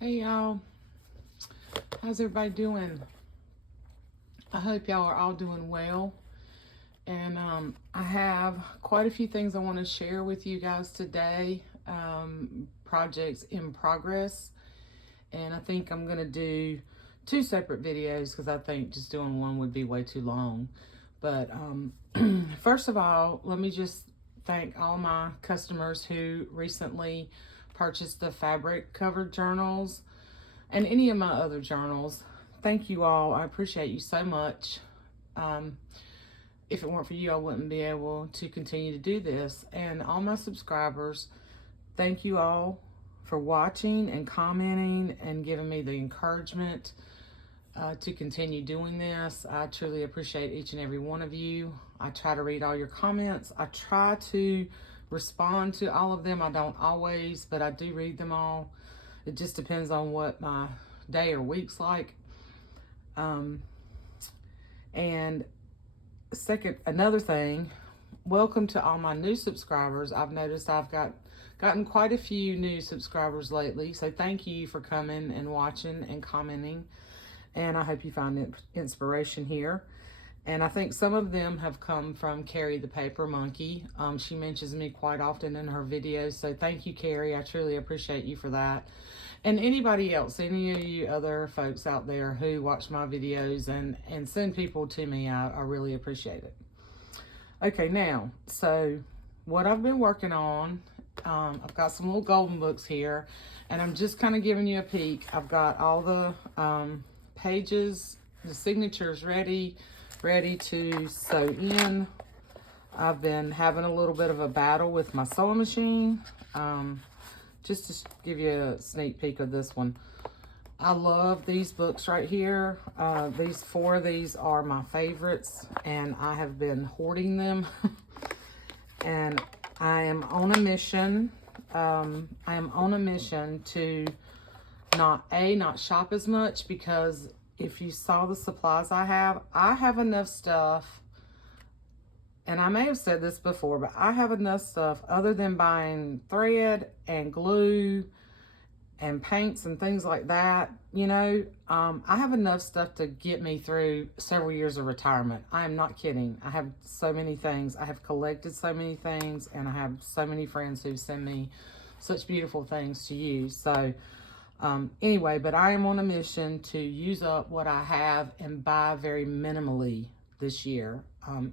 Hey y'all, how's everybody doing? I hope y'all are all doing well. And I have quite a few things I want to share with you guys today. Projects in progress. And I think I'm going to do two separate videos because I think just doing one would be way too long. But first of all, let me just thank all my customers who recently purchased the fabric covered journals and any of my other journals. Thank you all. I appreciate you so much. If it weren't for you, I wouldn't be able to continue to do this. And all my subscribers, thank you all for watching and commenting and giving me the encouragement to continue doing this. I truly appreciate each and every one of you. I try to read all your comments. I try to respond to all of them. I don't always, but I do read them all. It just depends on what my day or week's like. And another thing, welcome to all my new subscribers. I've noticed I've gotten quite a few new subscribers lately. So thank you for coming and watching and commenting. And I hope you find inspiration here. And I think some of them have come from Carrie the Paper Monkey. She mentions me quite often in her videos. So thank you, Carrie. I truly appreciate you for that. And anybody else, any of you other folks out there who watch my videos and send people to me, I really appreciate it. Okay, now, so what I've been working on, I've got some little golden books here, and I'm just kind of giving you a peek. I've got all the pages, the signatures ready to sew in. I've been having a little bit of a battle with my sewing machine. Just to give you a sneak peek of this one. I love these books right here. These four of these are my favorites, and I have been hoarding them. And I am on a mission. I am on a mission to not shop as much, because if you saw the supplies I have enough stuff. And I may have said this before, but I have enough stuff other than buying thread and glue and paints and things like that. You know, I have enough stuff to get me through several years of retirement. I am not kidding. I have so many things. I have collected so many things, and I have so many friends who send me such beautiful things to use. So anyway, but I am on a mission to use up what I have and buy very minimally this year.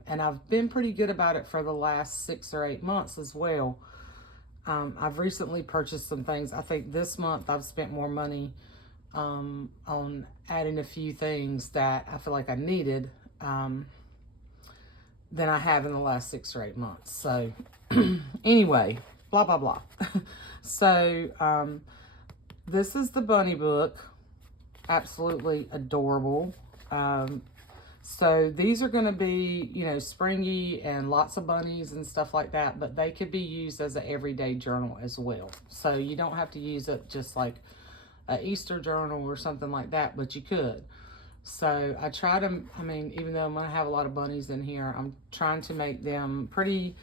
And I've been pretty good about it for the last 6 or 8 months as well. I've recently purchased some things. I think this month I've spent more money on adding a few things that I feel like I needed than I have in the last 6 or 8 months. So anyway, blah, blah, blah. So this is the bunny book. Absolutely adorable. So these are going to be, you know, springy and lots of bunnies and stuff like that, but they could be used as an everyday journal as well. So you don't have to use it just like an Easter journal or something like that, but you could. So I try to, even though I'm going to have a lot of bunnies in here, I'm trying to make them pretty,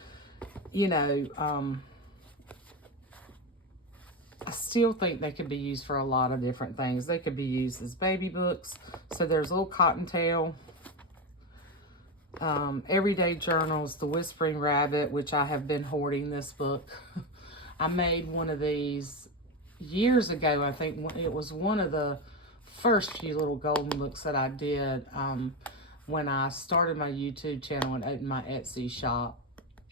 you know, I still think they could be used for a lot of different things. They could be used as baby books. So there's a little cottontail. Everyday journals, the Whispering Rabbit, which I have been hoarding this book. I made one of these years ago. I think it was one of the first few little golden books that I did when I started my YouTube channel and opened my Etsy shop.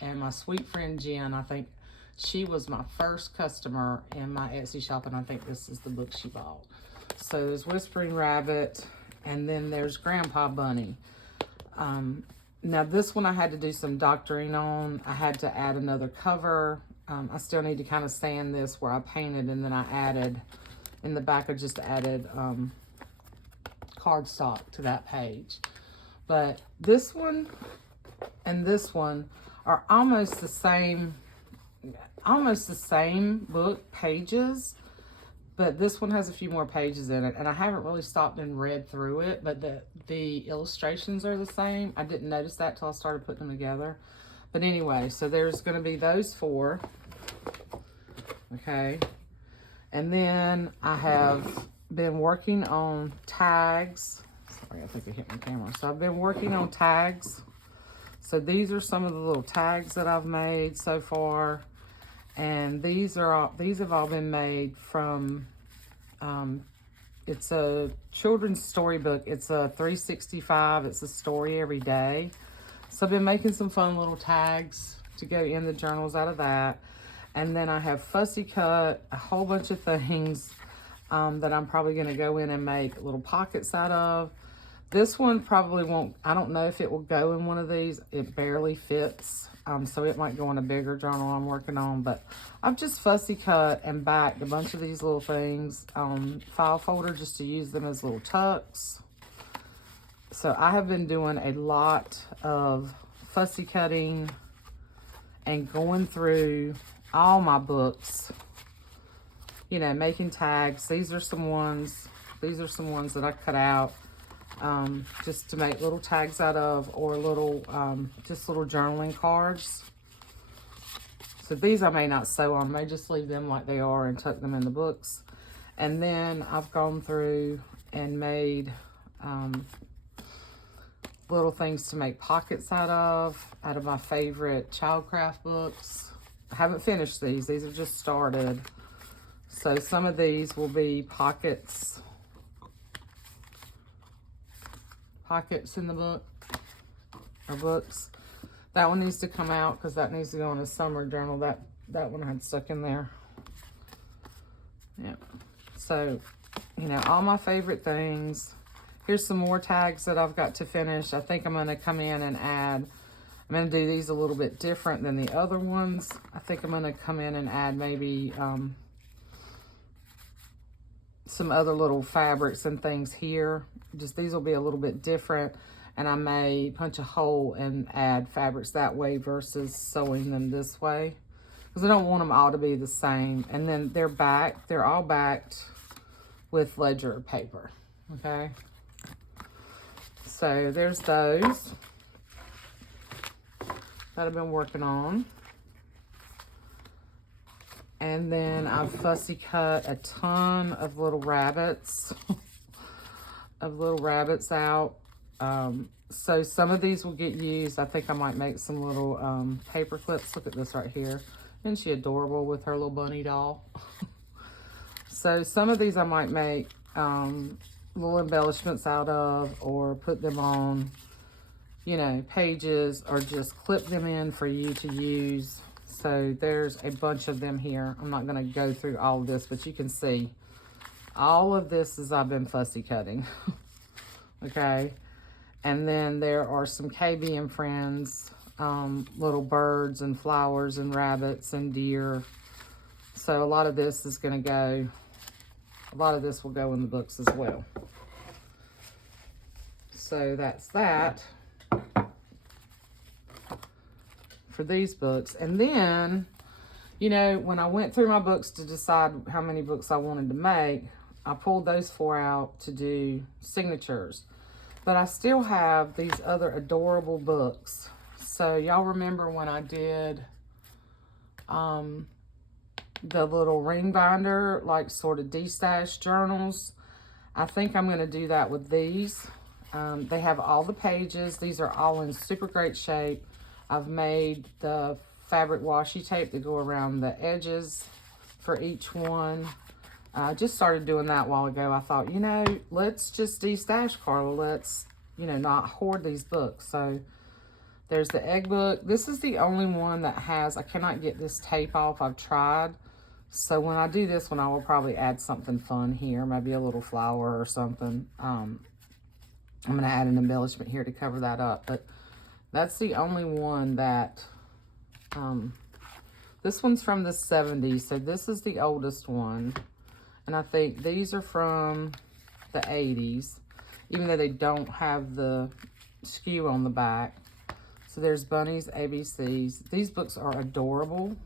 And my sweet friend Jen, I think she was my first customer in my Etsy shop, and I think this is the book she bought. So there's Whispering Rabbit, and then there's Grandpa Bunny. Now this one I had to do some doctoring on. I had to add another cover. I still need to kind of sand this where I painted, and then I added, in the back I just added cardstock to that page. But this one and this one are almost the same book pages, but this one has a few more pages in it, and I haven't really stopped and read through it, but the illustrations are the same. I didn't notice that till I started putting them together. But anyway, so there's going to be those four. Okay. And then I have been working on tags. Sorry, I think I hit my camera. So I've been working on tags. So these are some of the little tags that I've made so far. And these have all been made from, it's a children's storybook. It's a 365. It's a story every day. So I've been making some fun little tags to go in the journals out of that. And then I have fussy cut a whole bunch of things that I'm probably going to go in and make little pockets out of. This one probably won't, I don't know if it will go in one of these. It barely fits. So it might go in a bigger journal I'm working on. But I've just fussy cut and backed a bunch of these little things on file folder just to use them as little tucks. So I have been doing a lot of fussy cutting and going through all my books, you know, making tags. These are some ones that I cut out just to make little tags out of, or little, just little journaling cards. So these I may not sew on, I may just leave them like they are and tuck them in the books. And then I've gone through and made little things to make pockets out of my favorite childcraft books. I haven't finished these have just started. So some of these will be pockets in the book, or books. That one needs to come out because that needs to go in a summer journal. That one had stuck in there. Yeah. So, you know, all my favorite things. Here's some more tags that I've got to finish. I think I'm going to come in and add, I'm going to do these a little bit different than the other ones. I think I'm going to come in and add maybe some other little fabrics and things here. Just these will be a little bit different, and I may punch a hole and add fabrics that way versus sewing them this way, because I don't want them all to be the same. And then they're all backed with ledger paper. Okay, so there's those that I've been working on. And then I've fussy cut a ton of little rabbits, out. So some of these will get used. I think I might make some little paper clips. Look at this right here. Isn't she adorable with her little bunny doll? So some of these I might make little embellishments out of, or put them on, you know, pages, or just clip them in for you to use. So there's a bunch of them here. I'm not going to go through all of this, but you can see all of this is I've been fussy cutting. Okay. And then there are some KB and Friends, little birds and flowers and rabbits and deer. So a lot of this is going to go, a lot of this will go in the books as well. So that's that for these books. And then, you know, when I went through my books to decide how many books I wanted to make, I pulled those 4 out to do signatures. But I still have these other adorable books. So y'all remember when I did the little ring binder, like sort of de-stash journals? I think I'm going to do that with these. They have all the pages. These are all in super great shape. I've made the fabric washi tape to go around the edges for each one. I just started doing that a while ago. I thought, you know, let's just de-stash, Carla. Let's, you know, not hoard these books. So there's the egg book. This is the only one that has, I cannot get this tape off. I've tried. So when I do this one, I will probably add something fun here. Maybe a little flower or something. I'm going to add an embellishment here to cover that up. But that's the only one that, this one's from the 70s. So this is the oldest one. And I think these are from the 80s, even though they don't have the SKU on the back. So there's Bunnies, ABCs. These books are adorable.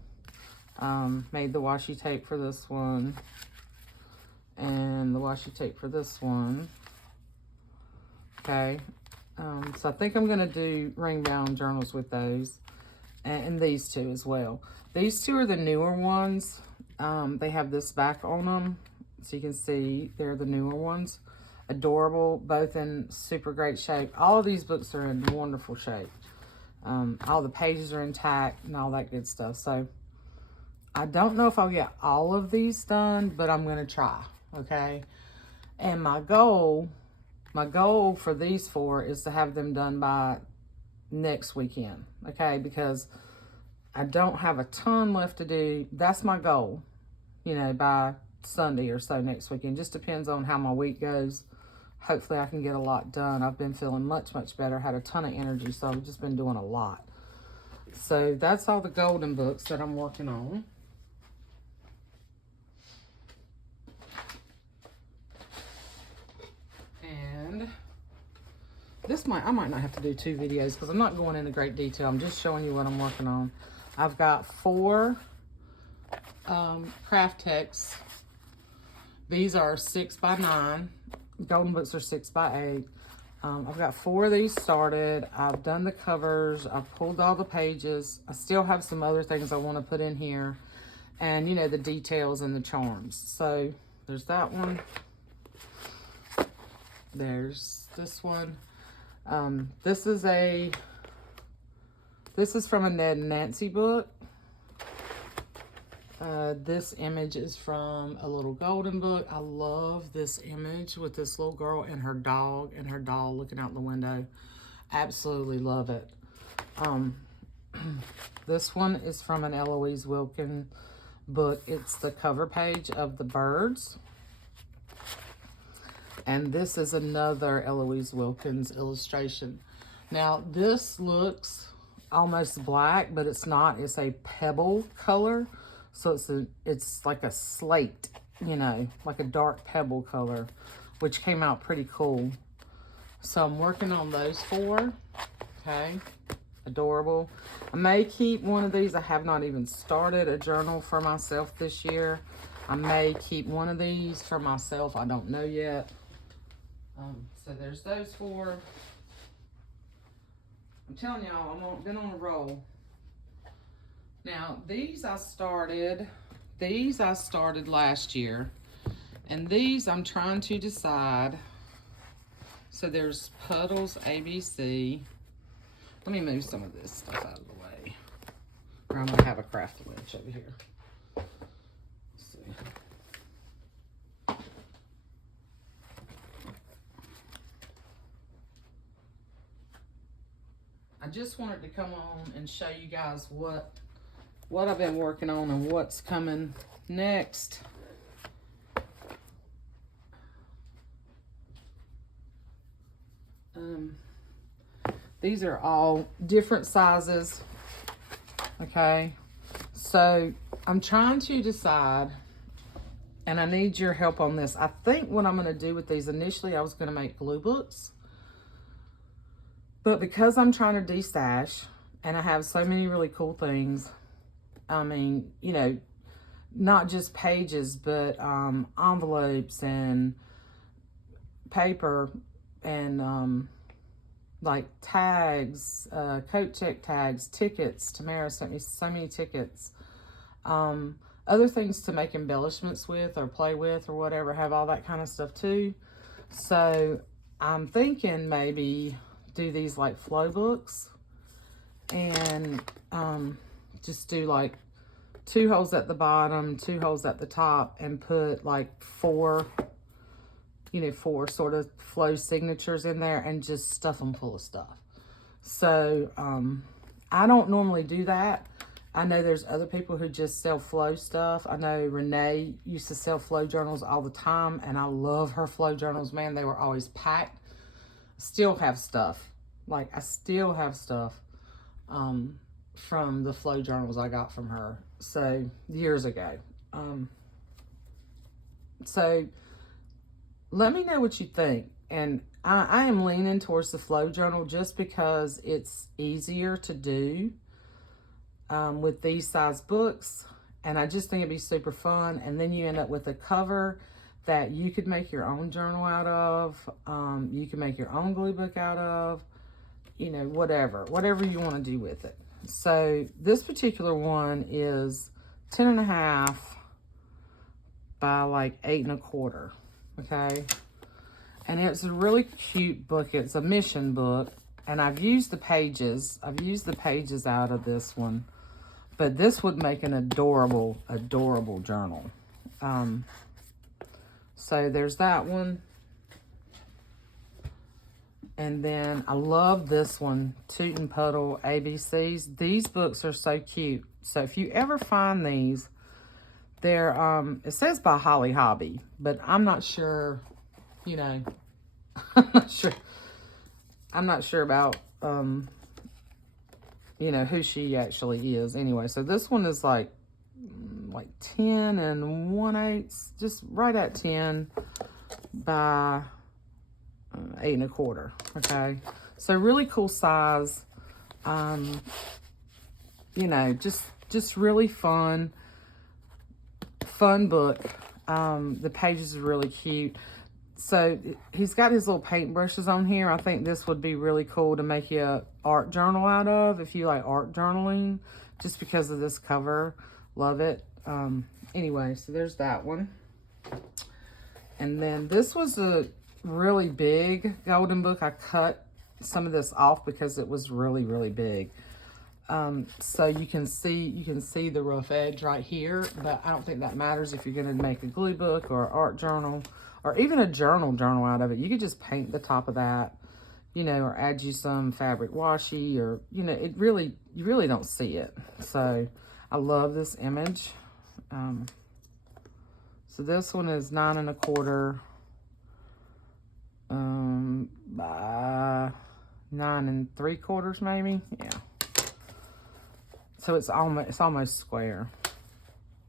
Made the washi tape for this one. And the washi tape for this one. Okay. So I think I'm going to do ring bound journals with those. And these two as well. These two are the newer ones. They have this back on them, so you can see they're the newer ones. Adorable, both in super great shape. All of these books are in wonderful shape. All the pages are intact and all that good stuff. So I don't know if I'll get all of these done, but I'm going to try, okay? And my goal for these 4 is to have them done by next weekend, okay? Because I don't have a ton left to do. That's my goal, you know, by Sunday or so next weekend. Just depends on how my week goes. Hopefully I can get a lot done. I've been feeling much, much better. Had a ton of energy, so I've just been doing a lot. So that's all the golden books that I'm working on. And this I might not have to do 2 videos because I'm not going into great detail. I'm just showing you what I'm working on. I've got 4 craft texts. These are 6x9. Golden books are 6x8. I've got 4 of these started. I've done the covers. I've pulled all the pages. I still have some other things I want to put in here. And, you know, the details and the charms. So, there's that one. There's this one. This is from a Ned and Nancy book. This image is from a little golden book. I love this image with this little girl and her dog looking out the window. Absolutely love it. This one is from an Eloise Wilkins book. It's the cover page of the birds. And this is another Eloise Wilkins illustration. Now, this looks almost black, but it's not. It's a pebble color. So it's like a slate, you know, like a dark pebble color, which came out pretty cool. So I'm working on those 4. Okay. Adorable. I may keep one of these. I have not even started a journal for myself this year. I may keep one of these for myself. I don't know yet. So there's those 4. I'm telling y'all, I've been on a roll. Now, these I started last year. And these I'm trying to decide. So there's Puddles ABC. Let me move some of this stuff out of the way. Or I'm going to have a craft winch over here. Let's see. I just wanted to come on and show you guys what I've been working on and what's coming next. These are all different sizes. Okay, so I'm trying to decide, and I need your help on this. I think what I'm going to do with these, initially I was going to make glue books, but because I'm trying to destash and I have so many really cool things, I mean, you know, not just pages, but envelopes and paper and like tags, coat check tags, tickets. Tamara sent me so many tickets. Other things to make embellishments with or play with or whatever, have all that kind of stuff too. So I'm thinking maybe do these like flow books and just do like 2 holes at the bottom, 2 holes at the top, and put like 4, you know, 4 sort of flow signatures in there and just stuff them full of stuff. So I don't normally do that. I know there's other people who just sell flow stuff. I know Renee used to sell flow journals all the time, and I love her flow journals. Man, they were always packed. Still have stuff. Like, I still have stuff from the flow journals I got from her. So, years ago. So, let me know what you think. And I am leaning towards the flow journal just because it's easier to do with these size books. And I just think it'd be super fun. And then you end up with a cover that you could make your own journal out of. You can make your own glue book out of. You know, whatever you want to do with it. So this particular one is 10.5 by like 8 1/4. Okay. And it's a really cute book. It's a mission book. And I've used the pages. I've used the pages out of this one. But this would make an adorable, adorable journal. So there's that one. And then I love this one, Toot and Puddle ABCs. These books are so cute. So if you ever find these, they're, it says by Holly Hobby, but I'm not sure, you know, I'm not sure about, you know, who she actually is. Anyway, so this one is like 10 1/8, just right at 10 by 8 1/4. Okay, so really cool size. You know, just really fun book. The pages are really cute. So he's got his little paintbrushes on here. I think this would be really cool to make you an art journal out of if you like art journaling, just because of this cover. Love it. Anyway, so there's that one. And then this was a really big golden book. I cut some of this off because it was really, really big. So you can see the rough edge right here, but I don't think that matters if you're going to make a glue book or art journal or even a journal out of it. You could just paint the top of that, you know, or add you some fabric washi, or, you know, you really don't see it. So I love this image. So this one is 9 1/4 by 9 3/4 maybe. Yeah. So it's almost square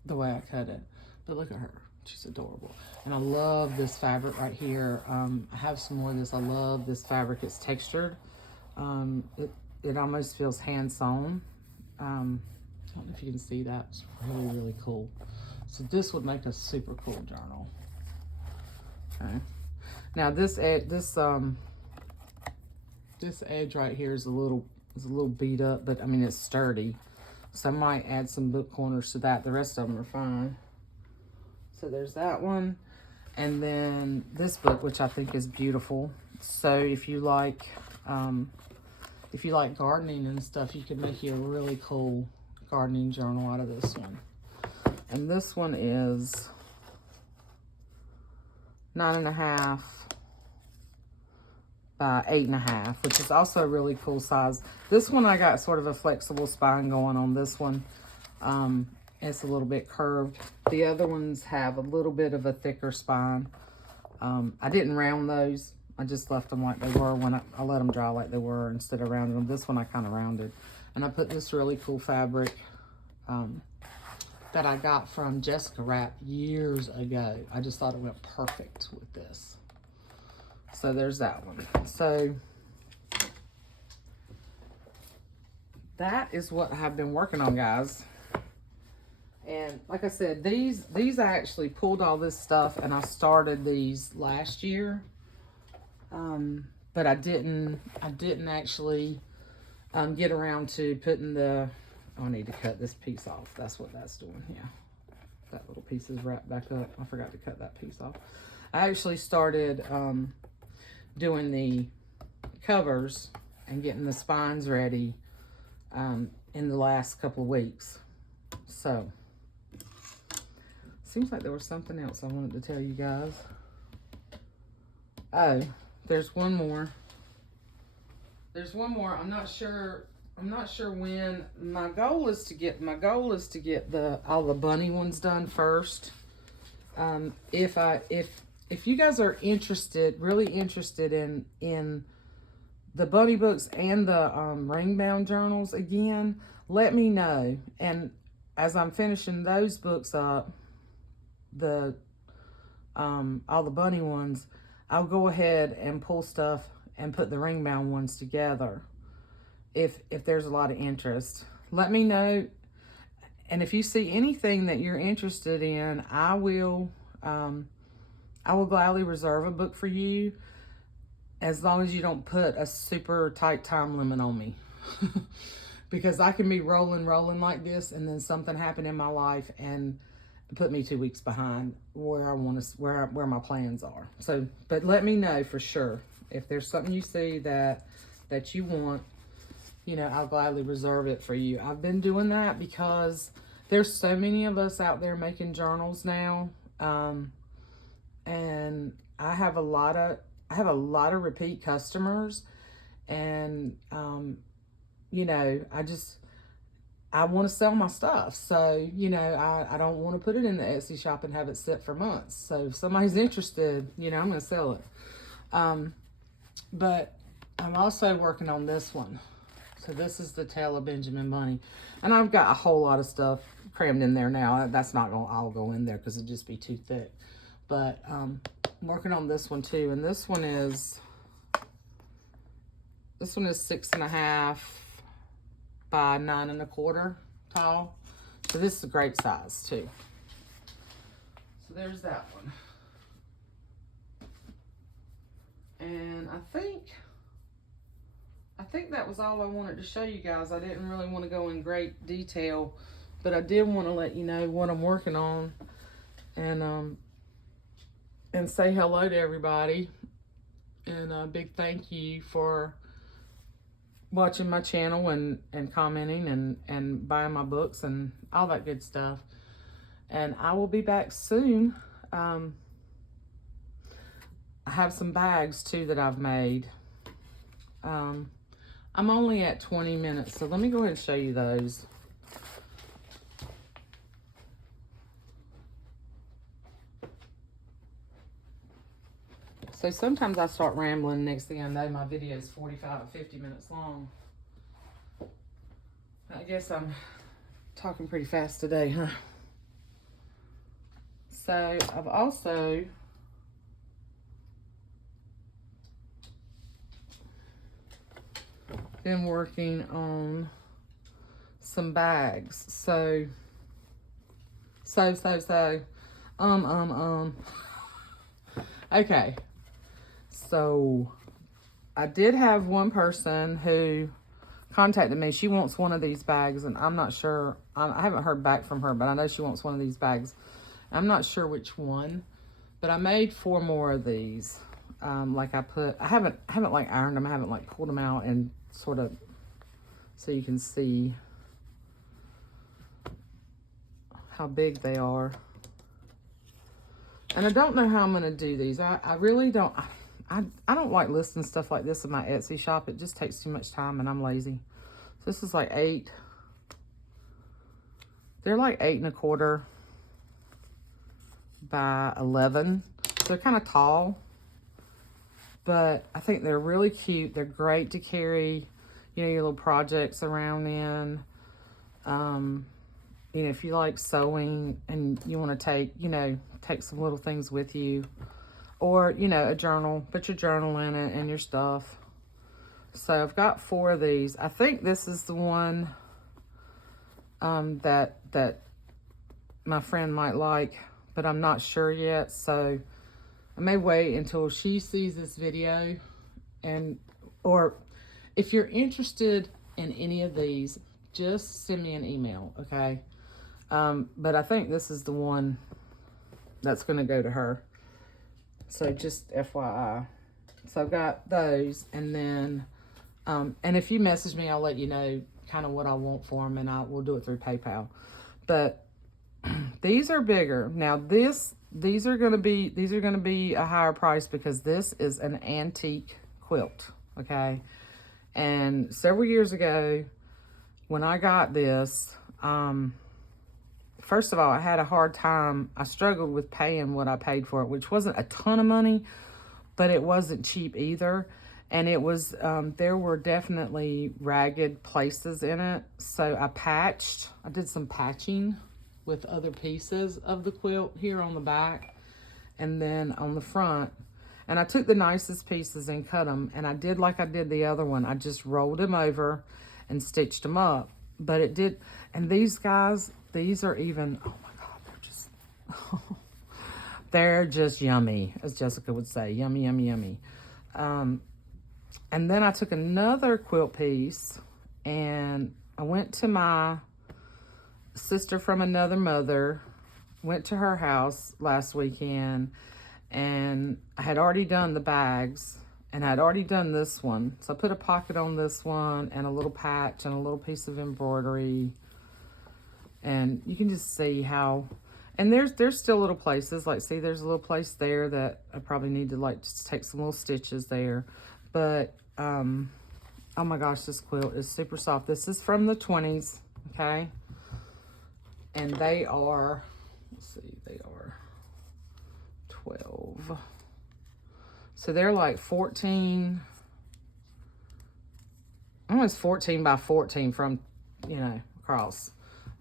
the way I cut it. But look at her. She's adorable. And I love this fabric right here. I have some more of this. I love this fabric. It's textured. It almost feels hand sewn. I don't know if you can see that. It's really, really cool. So this would make a super cool journal. Okay. Now this edge right here is a little beat up, but I mean it's sturdy. So I might add some book corners to that. The rest of them are fine. So there's that one. And then this book, which I think is beautiful. So if you like gardening and stuff, you could make you a really cool gardening journal out of this one. And this one is 9 1/2 by 8 1/2, which is also a really cool size. This one I got sort of a flexible spine going on this one. It's a little bit curved. The other ones have a little bit of a thicker spine. I didn't round those. I just left them like they were when I let them dry like they were instead of rounding them. This one I kind of rounded. And I put this really cool fabric that I got from Jessica Rapp years ago. I just thought it went perfect with this. So there's that one. So that is what I've been working on, guys. And like I said, these I actually pulled all this stuff and I started these last year. But I didn't actually get around to putting the, I need to cut this piece off. That's what that's doing. Yeah. That little piece is wrapped back up. I forgot to cut that piece off. I actually started doing the covers and getting the spines ready in the last couple of weeks. So seems like there was something else I wanted to tell you guys. Oh, there's one more. I'm not sure when. My goal is to get all the bunny ones done first. If you guys are really interested in the bunny books and the ring bound journals again, let me know. And as I'm finishing those books up, all the bunny ones, I'll go ahead and pull stuff and put the ring bound ones together. If there's a lot of interest, let me know. And if you see anything that you're interested in, I will gladly reserve a book for you, as long as you don't put a super tight time limit on me. Because I can be rolling like this, and then something happened in my life, and put me 2 weeks behind where I want to, where my plans are. So, but let me know for sure if there's something you see that you want. You know, I'll gladly reserve it for you. I've been doing that because there's so many of us out there making journals now, and I have a lot of repeat customers, and you know, I want to sell my stuff. So, you know, I don't want to put it in the Etsy shop and have it sit for months. So if somebody's interested, you know, I'm going to sell it. But I'm also working on this one. So this is the Tale of Benjamin Bunny. And I've got a whole lot of stuff crammed in there now. That's not going to all go in there because it'd just be too thick. But I'm working on this one too. And this one is 6.5 by 9 1/4 tall. So this is a great size too. So there's that one. And I think that was all I wanted to show you guys. I didn't really want to go in great detail, but I did want to let you know what I'm working on, and say hello to everybody, and a big thank you for watching my channel and commenting and buying my books and all that good stuff. And I will be back soon. I have some bags too that I've made. I'm only at 20 minutes, so let me go ahead and show you those. So sometimes I start rambling, next thing I know my video is 45 or 50 minutes long. I guess I'm talking pretty fast today, huh? So I've also been working on some bags. So okay. So I did have one person who contacted me. She wants one of these bags, and I'm not sure. I haven't heard back from her, but I know she wants one of these bags. I'm not sure which one, but I made 4 more of these. Like I haven't like ironed them. I haven't like pulled them out and sort of so you can see how big they are. And I don't know how I'm going to do these. I really don't. I don't like listing stuff like this in my Etsy shop. It just takes too much time and I'm lazy. So this is like 8. They're like 8 1/4 by 11. So they're kind of tall, but I think they're really cute. They're great to carry, you know, your little projects around in. You know, if you like sewing and you want to take some little things with you, or, you know, a journal, put your journal in it and your stuff. So I've got 4 of these. I think this is the one that my friend might like, but I'm not sure yet. So I may wait until she sees this video, or if you're interested in any of these, just send me an email, okay? But I think this is the one that's going to go to her. So just FYI. So I've got those, and then, and if you message me, I'll let you know kind of what I want for them, and we'll do it through PayPal. But these are bigger. Now these are going to be a higher price because this is an antique quilt, okay? And several years ago, when I got this, first of all, I had a hard time. I struggled with paying what I paid for it, which wasn't a ton of money, but it wasn't cheap either. And it was, there were definitely ragged places in it. So I did some patching with other pieces of the quilt here on the back and then on the front. And I took the nicest pieces and cut them. And I did like I did the other one. I just rolled them over and stitched them up. But it did, and these guys, these are even, oh my God, they're just, they're just yummy, as Jessica would say, yummy, yummy, yummy. And then I took another quilt piece and I went to my sister from another mother went to her house last weekend, and I had already done the bags, and I'd already done this one. So I put a pocket on this one, and a little patch, and a little piece of embroidery. And you can just see how, and there's still little places, like see there's a little place there that I probably need to like just take some little stitches there. But oh my gosh, this quilt is super soft. This is from the 20s, okay? And they are, let's see, they are 12. So they're like 14, almost 14 by 14 from, you know, across.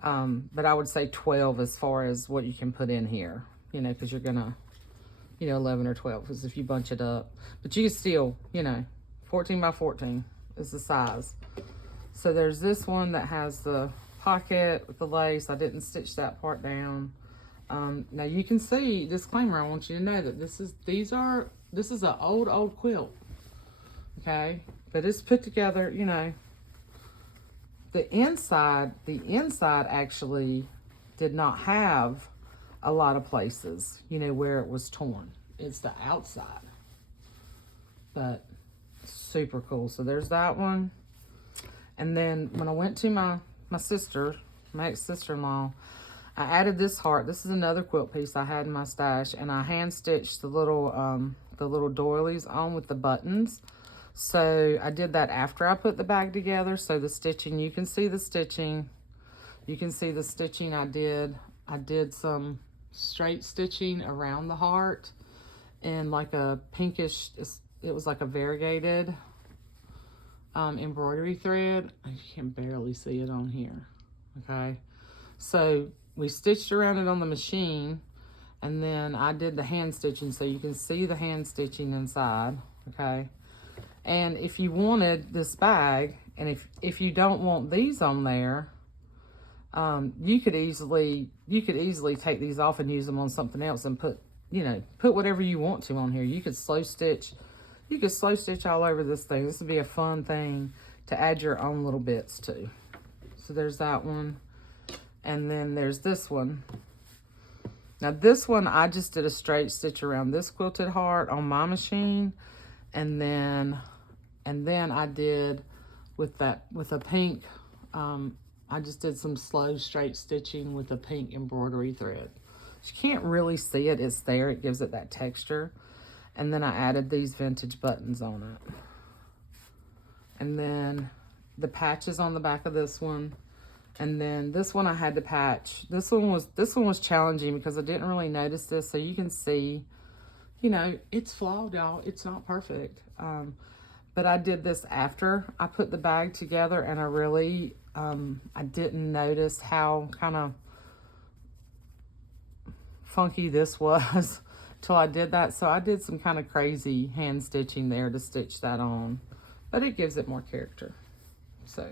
But I would say 12 as far as what you can put in here, you know, because you're gonna, you know, 11 or 12, because if you bunch it up. But you can still, you know, 14 by 14 is the size. So there's this one that has the pocket with the lace. I didn't stitch that part down. Now you can see, disclaimer, I want you to know that this is an old quilt, okay? But it's put together, you know, the inside actually did not have a lot of places, you know, where it was torn. It's the outside, but super cool. So there's that one. And then when I went to my ex-sister-in-law, I added this heart. This is another quilt piece I had in my stash, and I hand stitched the little doilies on with the buttons. So I did that after I put the bag together. So the stitching, you can see the stitching. You can see the stitching I did. I did some straight stitching around the heart in like a pinkish, it was like a variegated embroidery thread. You can barely see it on here, okay? So we stitched around it on the machine, and then I did the hand stitching, so you can see the hand stitching inside, okay? And if you wanted this bag, and if you don't want these on there, you could easily take these off and use them on something else and put whatever you want to on here. You could slow stitch all over this thing. This would be a fun thing to add your own little bits to. So there's that one. And then there's this one. Now this one, I just did a straight stitch around this quilted heart on my machine. And then I did with a pink, I just did some slow straight stitching with a pink embroidery thread. You can't really see it, it's there, it gives it that texture. And then I added these vintage buttons on it. And then the patches on the back of this one. And then this one I had to patch. This one was challenging because I didn't really notice this. So you can see, you know, it's flawed, y'all. It's not perfect. But I did this after I put the bag together, and I really, I didn't notice how kind of funky this was till I did that. So I did some kind of crazy hand stitching there to stitch that on, but it gives it more character. So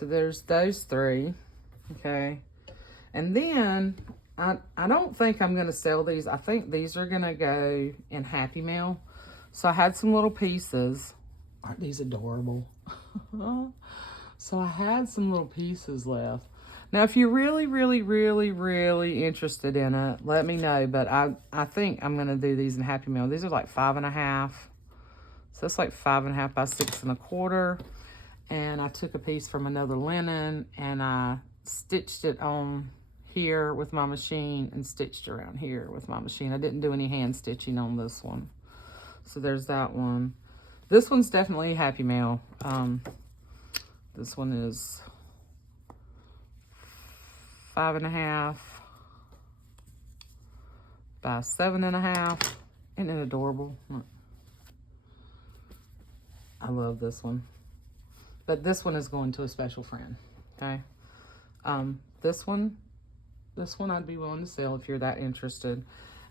there's those three, okay? And then I don't think I'm gonna sell these. I think these are gonna go in Happy Mail. So I had some little pieces. Aren't these adorable? So I had some little pieces left. Now, if you're really, really, really, really interested in it, let me know. But I think I'm gonna do these in Happy Mail. These are like 5.5. So it's like 5.5 by 6.25. And I took a piece from another linen and I stitched it on here with my machine and stitched around here with my machine. I didn't do any hand stitching on this one. So there's that one. This one's definitely Happy Mail. This one is 5.5 by 7.5. Isn't it adorable? I love this one. But this one is going to a special friend, okay? This one I'd be willing to sell if you're that interested.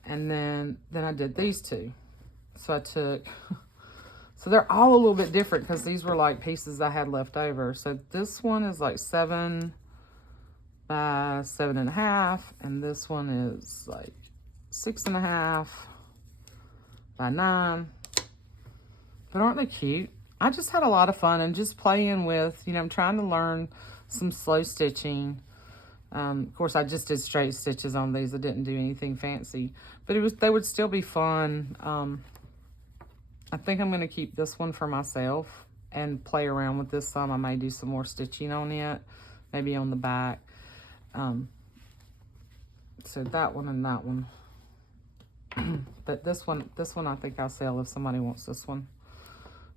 And then I did these two. So I took, so they're all a little bit different because these were like pieces I had left over. So this one is like 7 by 7.5, and this one is like 6.5 by 9. But aren't they cute? I just had a lot of fun and just playing with, you know, I'm trying to learn some slow stitching. Of course, I just did straight stitches on these. I didn't do anything fancy, but they would still be fun. I think I'm going to keep this one for myself and play around with this some. I may do some more stitching on it, maybe on the back. So that one and that one. But this one I think I'll sell if somebody wants this one.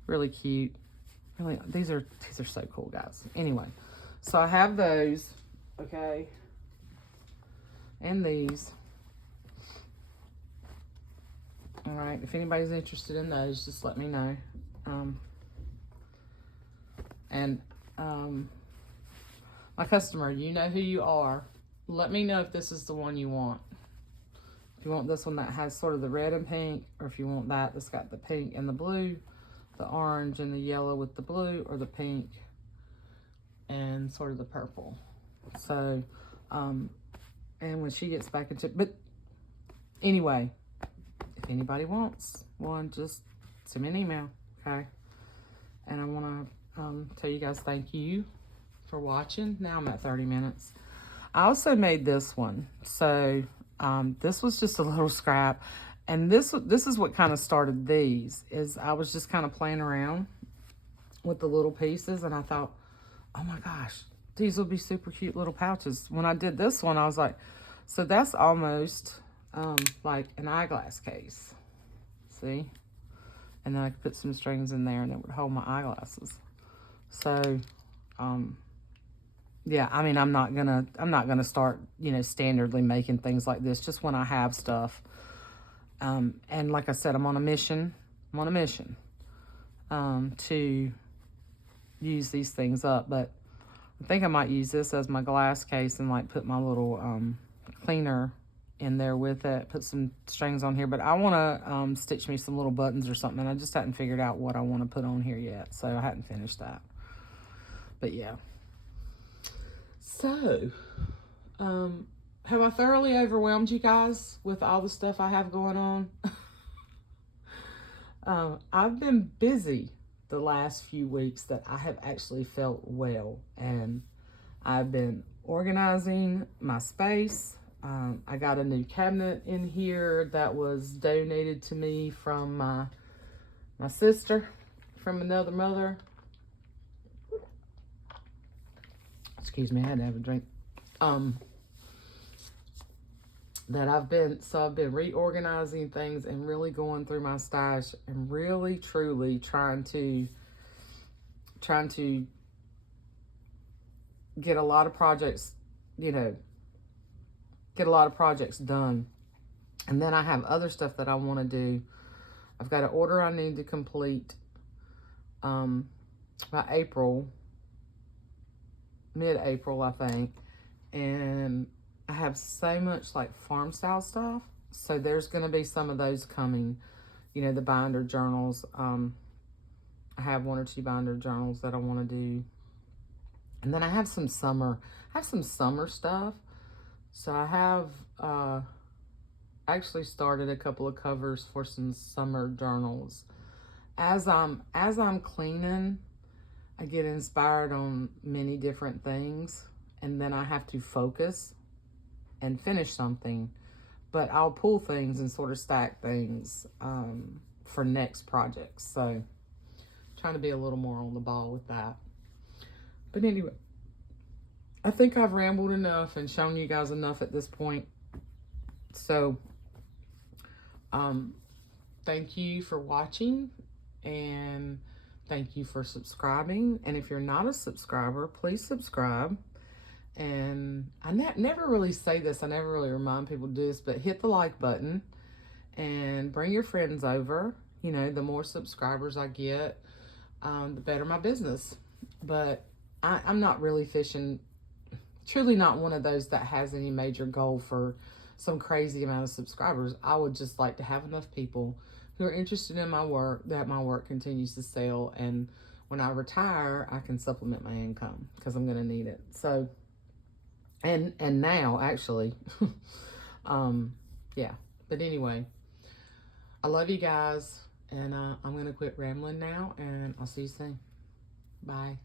Really cute. Really, these are so cool, guys. Anyway, so I have those, okay, and these. All right, if anybody's interested in those, just let me know. My customer, you know who you are. Let me know if this is the one you want. If you want this one that has sort of the red and pink, or if you want that's got the pink and the blue, the orange and the yellow with the blue, or the pink and sort of the purple. So, and when she gets back into, but anyway, if anybody wants one, just send me an email, okay? And I want to tell you guys thank you for watching. Now I'm at 30 minutes. I also made this one. So this was just a little scrap. And this is what kind of started these, is I was just kind of playing around with the little pieces. And I thought, oh my gosh, these will be super cute little pouches. When I did this one, I was like, so that's almost like an eyeglass case. See? And then I could put some strings in there and it would hold my eyeglasses. So, yeah, I mean, I'm not gonna start, standardly making things like this, just when I have stuff. And like I said, I'm on a mission to use these things up, but I think I might use this as my glass case and like put my little cleaner in there with it, put some strings on here. But I want to stitch me some little buttons or something. I just hadn't figured out what I want to put on here yet, so I hadn't finished that. But yeah. So, have I thoroughly overwhelmed you guys with all the stuff I have going on? I've been busy the last few weeks that I have actually felt well, and I've been organizing my space. I got a new cabinet in here that was donated to me from my sister, from another mother. Excuse me, I had to have a drink. I've been reorganizing things and really going through my stash and really truly trying to get a lot of projects, done. And then I have other stuff that I want to do. I've got an order I need to complete by April, mid-April, I think. And I have so much like farm style stuff. So there's going to be some of those coming, the binder journals. I have 1 or 2 binder journals that I want to do. And then I have some summer stuff. So I have actually started a couple of covers for some summer journals. As I'm cleaning, I get inspired on many different things, and then I have to focus and finish something. But I'll pull things and sort of stack things for next projects. So trying to be a little more on the ball with that. But anyway, I think I've rambled enough and shown you guys enough at this point. So thank you for watching, and thank you for subscribing. And if you're not a subscriber, please subscribe. And I never really say this, I never really remind people to do this, but hit the like button and bring your friends over. The more subscribers I get, the better my business. But I'm not really fishing, truly not one of those that has any major goal for some crazy amount of subscribers. I would just like to have enough people who are interested in my work, that my work continues to sell, and when I retire, I can supplement my income, because I'm going to need it. So, and now actually, yeah. But anyway, I love you guys, and I'm going to quit rambling now, and I'll see you soon. Bye.